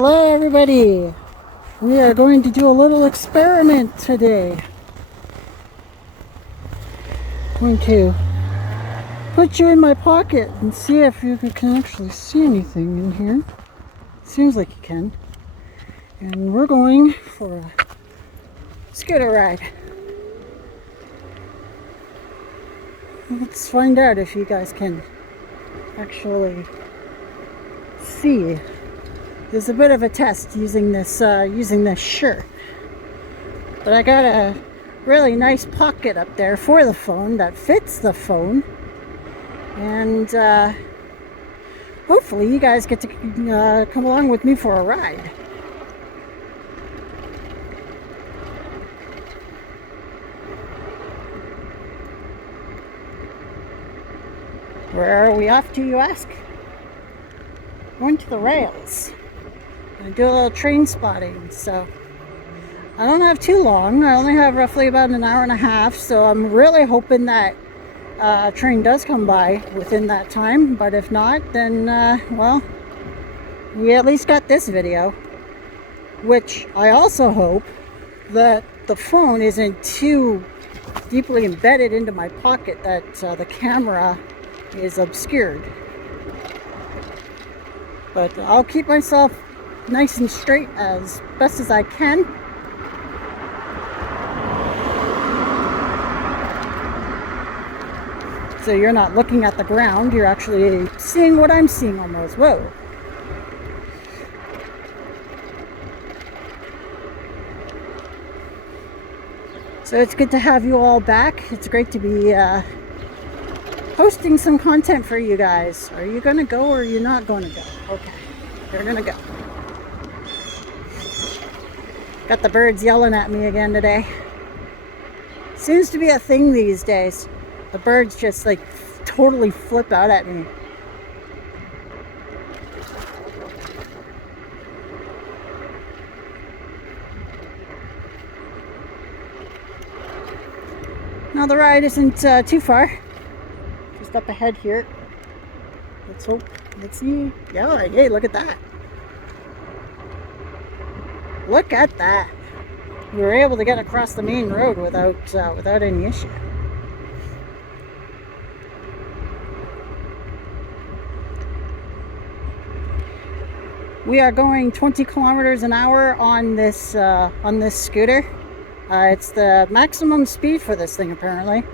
Hello everybody! We are going to do a little experiment today. I'm going to put you in my pocket and see if you can actually see anything in here. Seems like you can. And we're going for a scooter ride. Let's find out if you guys can actually see. There's a bit of a test using this shirt, but I got a really nice pocket up there for the phone that fits the phone, and hopefully you guys get to come along with me for a ride. Where are we off to, you ask? Going to the rails. I do a little train spotting, so I don't have too long. I only have roughly about an hour and a half, so I'm really hoping that a train does come by within that time. But if not, then well, we at least got this video, which I also hope that the phone isn't too deeply embedded into my pocket that the camera is obscured. But I'll keep myself nice and straight as best as I can. So you're not looking at the ground, you're actually seeing what I'm seeing almost. Whoa. So it's good to have you all back. It's great to be posting some content for you guys. Are you gonna go or are you not gonna go? Okay, you're gonna go. Got the birds yelling at me again today. Seems to be a thing these days. The birds just like totally flip out at me. Now the ride isn't too far. Just up ahead here. Let's hope. Let's see. Yeah, hey, look at that. Look at that. We were able to get across the main road without any issue. We are going 20 kilometers an hour on this scooter. It's the maximum speed for this thing, apparently.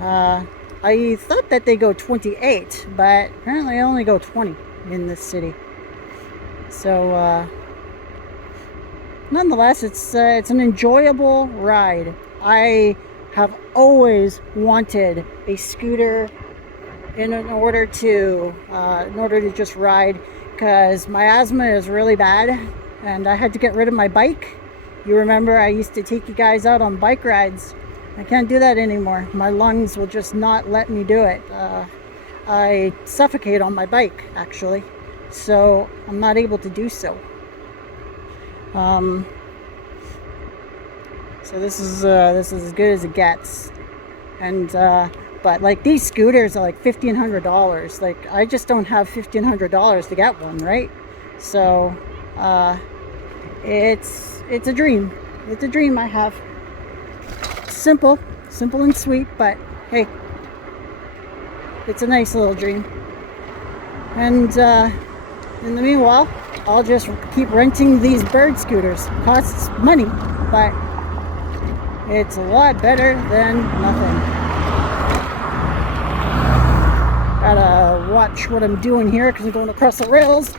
I thought that they go 28, but apparently I only go 20 in this city. So nonetheless, it's an enjoyable ride. I have always wanted a scooter in order to just ride, because my asthma is really bad and I had to get rid of my bike. You remember I used to take you guys out on bike rides. I can't do that anymore. My lungs will just not let me do it. I suffocate on my bike, actually, so I'm not able to do so. So this is as good as it gets, and but like these scooters are like $1,500. Like I just don't have $1,500 to get one, right? So it's a dream. It's a dream I have. Simple and sweet, but hey, it's a nice little dream. And in the meanwhile, I'll just keep renting these bird scooters. Costs money, but it's a lot better than nothing. Gotta watch what I'm doing here because I'm going across the rails.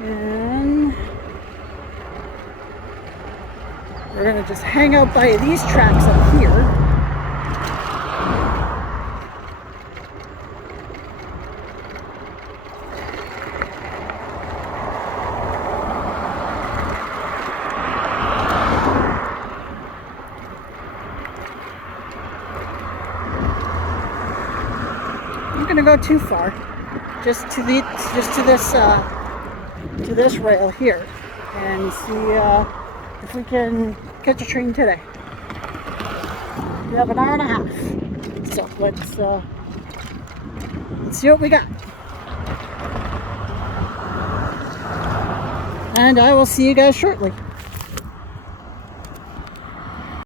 And we're gonna just hang out by these tracks up here. I'm gonna go too far, just to this rail here, and see if we can catch a train today. We have an hour and a half, so let's see what we got. And I will see you guys shortly.